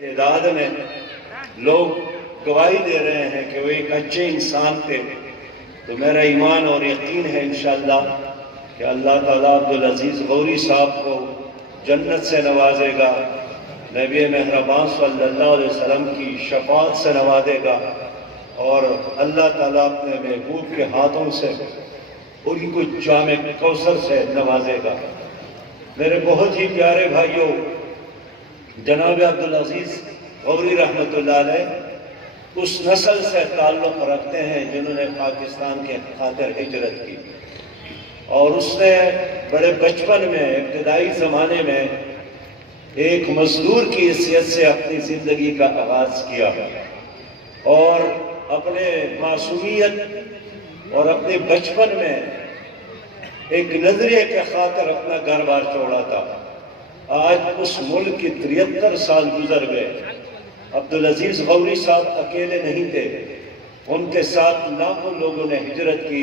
تعداد میں لوگ گواہی دے رہے ہیں کہ وہ ایک اچھے انسان تھے، تو میرا ایمان اور یقین ہے انشاءاللہ کہ اللہ تعالیٰ عبدالعزیز غوری صاحب کو جنت سے نوازے گا، نبی مہربان صلی اللہ علیہ وسلم کی شفاعت سے نوازے گا، اور اللہ تعالیٰ اپنے محبوب کے ہاتھوں سے ان کو جام کوثر سے نوازے گا۔ میرے بہت ہی پیارے بھائیوں، جناب عبدالعزیز غوری رحمۃ اللہ علیہ اس نسل سے تعلق رکھتے ہیں جنہوں نے پاکستان کے خاطر ہجرت کی، اور اس نے بڑے بچپن میں ابتدائی زمانے میں ایک مزدور کی حیثیت سے اپنی زندگی کا آغاز کیا، اور اپنے معصومیت اور اپنے بچپن میں ایک نظریے کے خاطر اپنا گھر بار چھوڑا تھا۔ آج اس ملک کی 73 سال گزر گئے۔ عبدالعزیز غوری صاحب اکیلے نہیں تھے، ان کے ساتھ لاکھوں لوگوں نے ہجرت کی،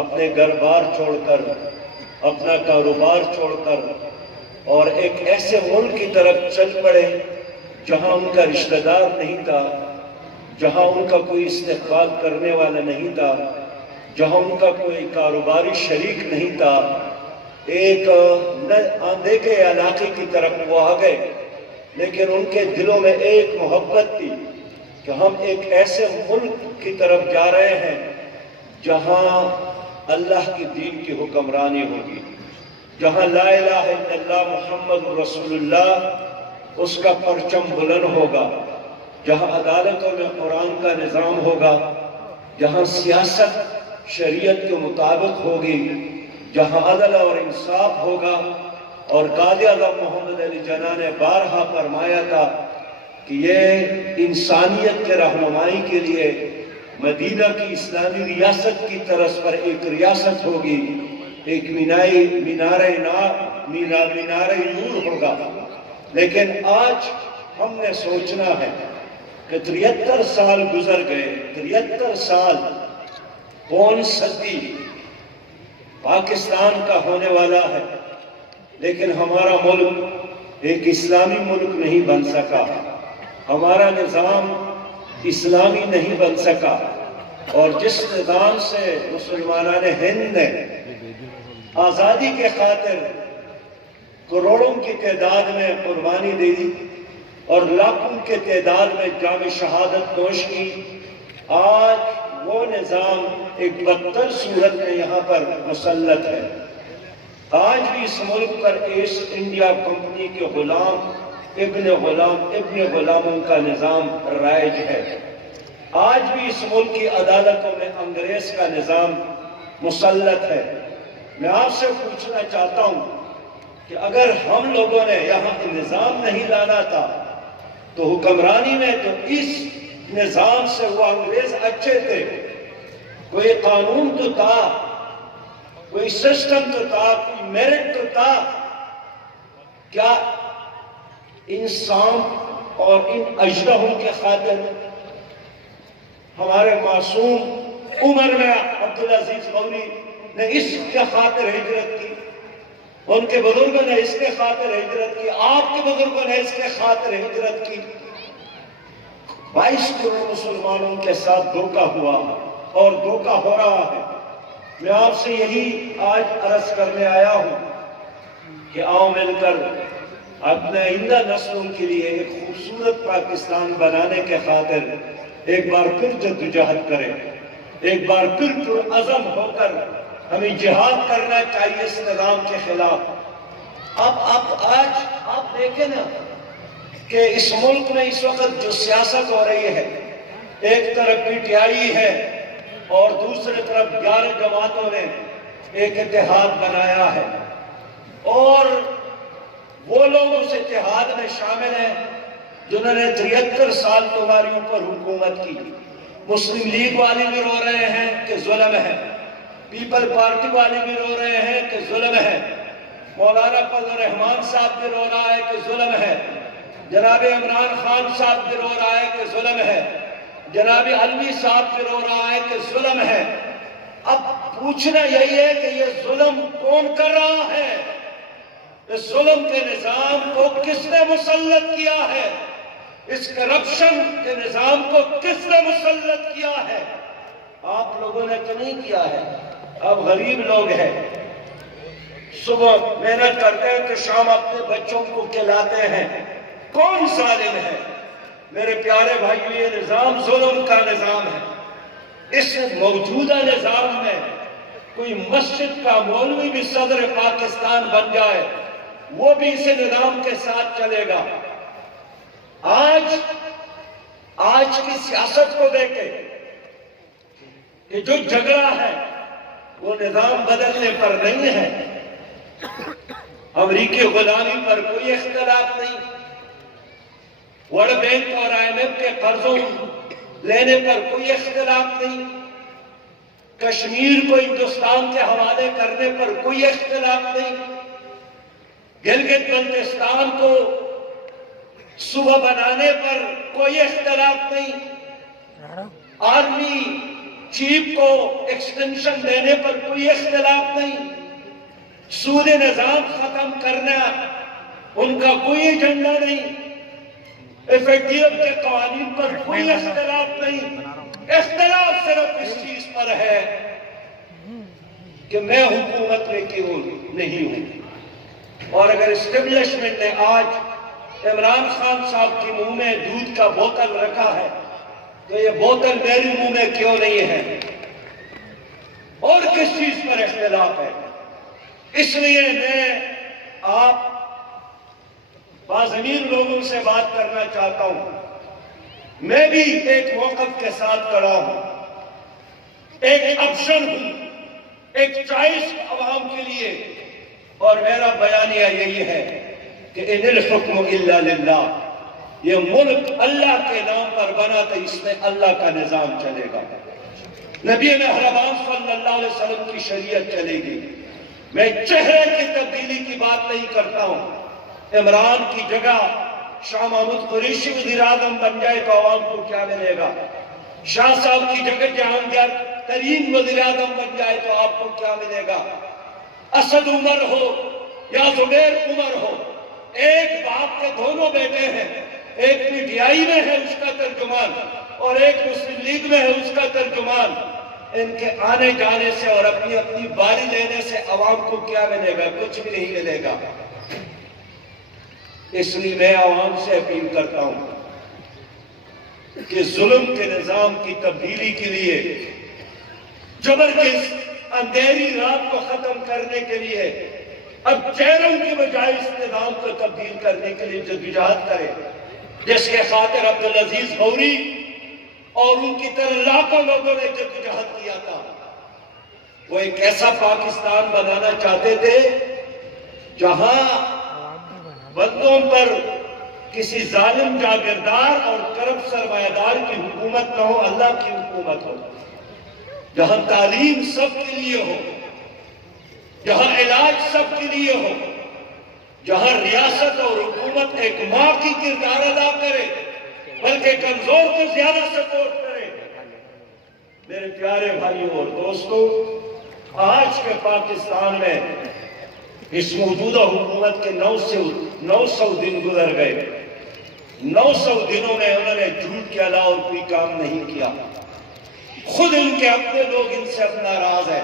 اپنے گھر بار چھوڑ کر، اپنا کاروبار چھوڑ کر، اور ایک ایسے ملک کی طرف چل پڑے جہاں ان کا رشتہ دار نہیں تھا، جہاں ان کا کوئی استقبال کرنے والا نہیں تھا، جہاں ان کا کوئی کاروباری شریک نہیں تھا۔ ایک اندھیرے علاقے کی طرف وہ آ گئے، لیکن ان کے دلوں میں ایک محبت تھی کہ ہم ایک ایسے ملک کی طرف جا رہے ہیں جہاں اللہ کی دین کی حکمرانی ہوگی، جہاں لا الہ الا اللہ محمد رسول اللہ اس کا پرچم بلند ہوگا، جہاں عدالتوں میں قرآن کا نظام ہوگا، جہاں سیاست شریعت کے مطابق ہوگی، جہاں عدل اور انصاف ہوگا۔ اور قائد اعظم محمد علی جناح نے بارہا فرمایا تھا کہ یہ انسانیت کے رہنمائی کے لیے مدینہ کی اسلامی ریاست کی طرز پر ایک ریاست ہوگی، ایک مینار نور ہوگا۔ لیکن آج ہم نے سوچنا ہے کہ 73 سال گزر گئے، 73 سال، کون صدی پاکستان کا ہونے والا ہے، لیکن ہمارا ملک ایک اسلامی ملک نہیں بن سکا، ہمارا نظام اسلامی نہیں بن سکا، اور جس نظام سے مسلمانان ہند نے آزادی کے خاطر کروڑوں کی تعداد میں قربانی دی اور لاکھوں کے تعداد میں جام شہادت نوش کی، آج وہ نظام ایک بدتر صورت میں یہاں پر مسلط ہے۔ آج بھی اس ملک پر ایسٹ انڈیا کمپنی کے ابن غلاموں کا نظام رائج ہے۔ آج بھی اس ملک کی عدالتوں میں انگریز کا نظام مسلط ہے۔ میں آپ سے پوچھنا چاہتا ہوں کہ اگر ہم لوگوں نے یہاں نظام نہیں لانا تھا تو حکمرانی میں تو اس نظام سے وہ انگریز اچھے تھے، کوئی قانون تو تھا، کوئی سسٹم تو تھا، کوئی میرٹ تو تھا، کیا انسان اور ان اجدہوں کے خاطر ہمارے معصوم عمر میں عبدالعزیز غوری نے اس کے خاطر ہجرت کی، ان کے بزرگوں نے اس کے خاطر ہجرت کی، آپ کے بزرگوں نے اس کے خاطر ہجرت کی؟ 22 کروڑ مسلمانوں کے ساتھ دھوکہ ہوا اور دھوکہ ہو رہا ہے۔ میں آپ سے یہی آج عرض کرنے آیا ہوں کہ آؤ مل کر اپنے آئندہ نسلوں کے لیے ایک خوبصورت پاکستان بنانے کے خاطر ایک بار پھر جدوجہد کریں، ایک بار پھر عزم ہو کر ہمیں جہاد کرنا چاہیے اس نظام کے خلاف۔ آج آپ دیکھیں نا کہ اس ملک میں اس وقت جو سیاست ہو رہی ہے، ایک طرف پی ٹی آئی ہے اور دوسری طرف 11 جماعتوں نے ایک اتحاد بنایا ہے، اور وہ لوگ اس اتحاد میں شامل ہیں جنہوں نے 73 سال تمہاری اوپر حکومت کی۔ مسلم لیگ والے بھی رو رہے ہیں کہ ظلم ہے، پیپل پارٹی والے بھی رو رہے ہیں کہ ظلم ہے، مولانا فضل الرحمان صاحب بھی رو رہا ہے کہ ظلم ہے، جناب عمران خان صاحب بھی رو رہا ہے کہ ظلم ہے، جناب علوی صاحب بھی رو رہا ہے کہ ظلم ہے۔ اب پوچھنا یہی ہے کہ یہ ظلم کون کر رہا ہے؟ اس ظلم کے نظام کو کس نے مسلط کیا ہے؟ اس کرپشن کے نظام کو کس نے مسلط کیا ہے؟ آپ لوگوں نے تو نہیں کیا ہے. آپ غریب لوگ ہیں، صبح محنت کرتے ہیں تو شام اپنے بچوں کو کھلاتے ہیں. کون ظالم ہے؟ میرے پیارے بھائیو، یہ نظام ظلم کا نظام ہے. اس موجودہ نظام میں کوئی مسجد کا مولوی بھی صدر پاکستان بن جائے، وہ بھی اس نظام کے ساتھ چلے گا. آج کی سیاست کو دیکھیں کہ جو جھگڑا ہے وہ نظام بدلنے پر نہیں ہے. امریکی غلامی پر کوئی اختلاف نہیں، ورلڈ بینک اور IMF کے قرضوں لینے پر کوئی اختلاف نہیں، کشمیر کو ہندوستان کے حوالے کرنے پر کوئی اختلاف نہیں، گلگت بلتستان کو صوبہ بنانے پر کوئی اختلاف نہیں، آرمی چیف کو ایکسٹینشن دینے پر کوئی اختلاف نہیں، سود نظام ختم کرنا ان کا کوئی ایجنڈا نہیں، FATF کے قوانین پر کوئی اختلاف نہیں. اختلاف صرف اس چیز پر ہے کہ میں حکومت میں کیوں نہیں ہوں. اور اگر اسٹیبلشمنٹ نے آج عمران خان صاحب کے منہ میں دودھ کا بوتل رکھا ہے تو یہ بوتل میرے منہ میں کیوں نہیں ہے؟ اور کس چیز پر اختلاف ہے؟ اس لیے میں آپ باضمیر لوگوں سے بات کرنا چاہتا ہوں. میں بھی ایک موقف کے ساتھ کھڑا ہوں، ایک آپشن ہوں، ایک چوائس عوام کے لیے، اور میرا بیانیہ یہی ہے کہ ان الحکم الا للہ. یہ ملک اللہ کے نام پر بنا تو اس میں اللہ کا نظام چلے گا، نبی مہربان صلی اللہ علیہ وسلم کی شریعت چلے گی. میں چہرے کی تبدیلی کی بات نہیں کرتا ہوں. عمران کی جگہ شاہ محمود قریشی وزیر اعظم بن جائے تو عوام کو کیا ملے گا؟ شاہ صاحب کی جگہ جہانگیر ترین وزیر اعظم بن جائے تو آپ کو کیا ملے گا؟ اسد عمر ہو یا زبیر عمر ہو، ایک باپ کے دونوں بیٹے ہیں، ایک PTI میں ہے اس کا ترجمان اور ایک مسلم لیگ میں ہے اس کا ترجمان. ان کے آنے جانے سے اور اپنی اپنی باری لینے سے عوام کو کیا ملے گا؟ کچھ بھی نہیں ملے گا. اس لیے میں عوام سے اپیل کرتا ہوں کہ ظلم کے نظام کی تبدیلی کے لیے، جبر کے اندھیری رات کو ختم کرنے کے لیے اب چہروں کی بجائے اس نظام کو تبدیل کرنے کے لیے جدوجہد کرے، جس کے خاطر عبدالعزیز غوری اور ان کی طرح لاکھوں لوگوں نے جدوجہد کیا تھا. وہ ایک ایسا پاکستان بنانا چاہتے تھے جہاں بندوں پر کسی ظالم جاگیردار اور کرپٹ سرمایہ دار کی حکومت نہ ہو، اللہ کی حکومت ہو. جہاں تعلیم سب کے لیے ہو، جہاں علاج سب کے لیے ہو، جہاں ریاست اور حکومت ایک ماں کی کردار ادا کرے بلکہ کمزور کو زیادہ سپورٹ کرے. میرے پیارے بھائیوں اور دوستوں، آج کے پاکستان میں اس موجودہ حکومت کے 900 دن گزر گئے. 900 دنوں میں انہوں نے جھوٹ کے علاوہ اور کوئی کام نہیں کیا. خود ان کے اپنے لوگ ان سے اب ناراض ہیں.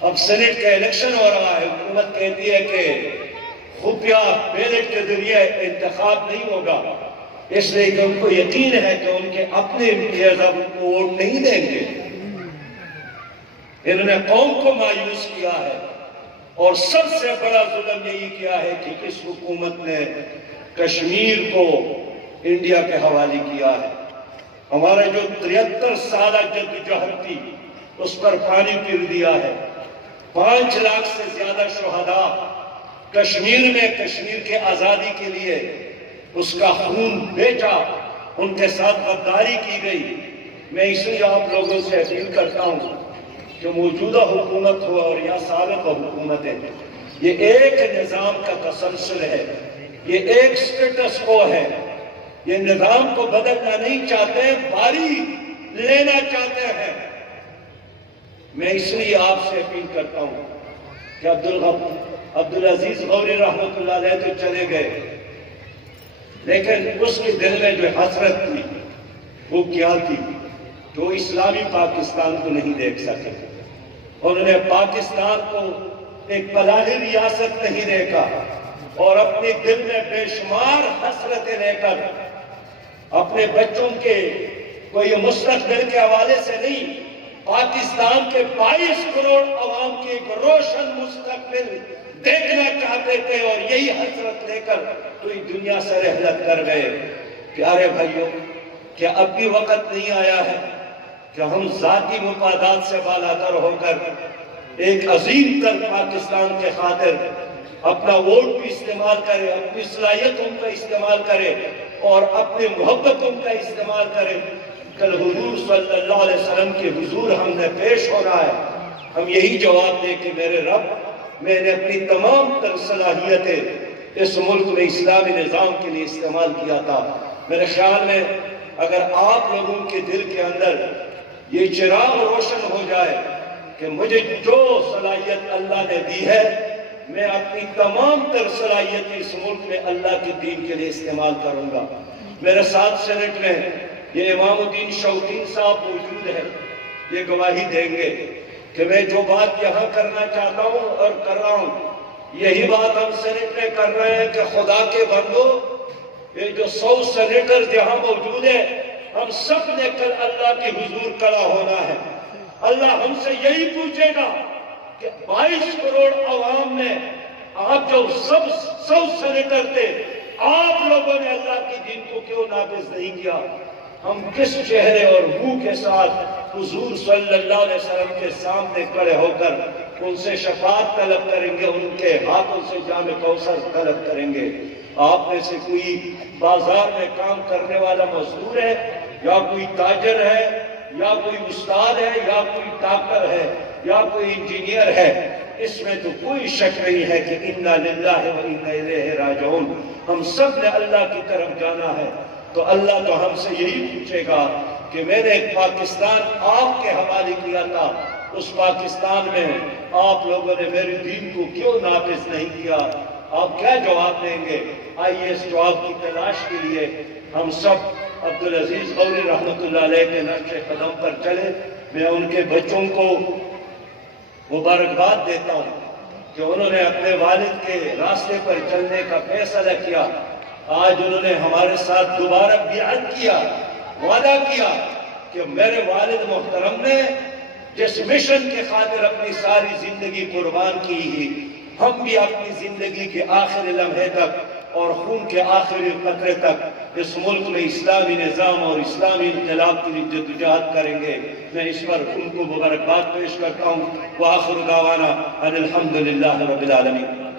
اب سینٹ کا الیکشن ہو رہا ہے، حکومت کہتی ہے کہ خفیہ بیلٹ کے ذریعے انتخاب نہیں ہوگا، اس لیے کہ ان کو یقین ہے کہ ان کے اپنے امتیاز اب ووٹ نہیں دیں گے. انہوں نے قوم کو مایوس کیا ہے اور سب سے بڑا ظلم یہی کیا ہے کہ اس حکومت نے کشمیر کو انڈیا کے حوالے کیا ہے. ہمارے جو 73 سالہ جدوجہد تھی اس پر پانی پھر دیا ہے. 5 لاکھ سے زیادہ شہداء کشمیر میں کشمیر کے آزادی کے لیے اس کا خون بیچا، ان کے ساتھ غداری کی گئی. میں اس لیے آپ لوگوں سے اپیل کرتا ہوں کہ موجودہ حکومت ہو اور یا سابق حکومت ہے، یہ ایک نظام کا تسلسل ہے، یہ ایک سٹیٹس کو ہے. یہ نظام کو بدلنا نہیں چاہتے، باری لینا چاہتے ہیں. میں اس لیے آپ سے اپیل کرتا ہوں کہ عبدالعزیز غوری رحمت اللہ علیہ تو چلے گئے، لیکن اس کے دل میں جو حسرت تھی وہ کیا تھی؟ جو اسلامی پاکستان کو نہیں دیکھ سکے. انہوں نے پاکستان کو ایک فلاحی ریاست نہیں دیکھا اور اپنے دل میں بے شمار حسرتیں لے کر اپنے بچوں کے کوئی مستقبل کے حوالے سے نہیں، پاکستان کے 22 کروڑ عوام کی ایک روشن مستقبل دیکھنا چاہتے تھے اور یہی حسرت لے کر پوری دنیا سے رحلت کر گئے. پیارے بھائیوں، کیا اب بھی وقت نہیں آیا ہے کہ ہم ذاتی مفادات سے بالاتر ہو کر ایک عظیم تر پاکستان کے خاطر اپنا ووٹ بھی استعمال کرے، اپنی صلاحیتوں کا استعمال کرے اور اپنی محبتوں کا استعمال کرے؟ کل حضور صلی اللہ علیہ وسلم کے حضور ہم نے پیش ہونا ہے، ہم یہی جواب دیں کہ میرے رب، میں نے اپنی تمام تر صلاحیتیں اس ملک میں اسلامی نظام کے لیے استعمال کیا تھا. میرے خیال میں اگر آپ لوگوں کے دل کے اندر یہ چراغ روشن ہو جائے کہ مجھے جو صلاحیت اللہ نے دی ہے، میں اپنی تمام تر صلاحیت اس ملک میں اللہ کے دین کے لیے استعمال کروں گا. میرے ساتھ سینٹ میں یہ امام الدین شوقین صاحب موجود ہیں، یہ گواہی دیں گے کہ میں جو بات یہاں کرنا چاہتا ہوں اور کر رہا ہوں، یہی بات ہم سینٹ میں کر رہے ہیں کہ خدا کے بندو، یہ جو 100 سینیٹر جہاں موجود ہیں، ہم سب نے کل اللہ کے حضور کھڑا ہونا ہے. اللہ ہم سے یہی پوچھے گا کہ 22 کروڑ عوام میں آپ جو 100 سینیٹر تھے، آپ لوگوں نے اللہ کے دین کو کیوں نافذ نہیں کیا؟ ہم کس چہرے اور منہ کے ساتھ حضور صلی اللہ علیہ وسلم کے سامنے کھڑے ہو کر ان سے شفاعت طلب کریں گے، ان کے ہاتھوں سے جام کوثر طلب کریں گے؟ آپ میں سے کوئی بازار میں کام کرنے والا مزدور ہے، یا کوئی تاجر ہے، یا کوئی استاد ہے، یا کوئی ڈاکٹر ہے، یا کوئی انجینئر ہے، اس میں تو کوئی شک نہیں ہے کہ انا للہ و انا الیہ راجعون، ہم سب نے اللہ کی طرف جانا ہے. تو اللہ تو ہم سے یہی پوچھے گا کہ میں نے ایک پاکستان آپ کے حوالے کیا تھا، اس پاکستان میں آپ لوگوں نے میرے دین کو کیوں نافذ نہیں کیا؟ آپ کیا جواب دیں گے؟ آئیے اس جواب کی تلاش کے لیے ہم سب عبدالعزیز غوری رحمۃ اللہ علیہ کے نقش قدم پر چلے. میں ان کے بچوں کو مبارکباد دیتا ہوں کہ انہوں نے اپنے والد کے راستے پر چلنے کا فیصلہ کیا. آج انہوں نے ہمارے ساتھ دوبارہ بیعت کیا، وعدہ کیا کہ میرے والد محترم نے جس مشن کے خاطر اپنی ساری زندگی قربان کی ہی، ہم بھی اپنی زندگی کے آخری لمحے تک اور خون کے آخری قطرے تک اس ملک میں اسلامی نظام اور اسلامی انقلاب کے لیے جدوجہد کریں گے. میں اس پر ان کو مبارکباد پیش کرتا ہوں. وآخر دعوانا ان الحمدللہ رب العالمین.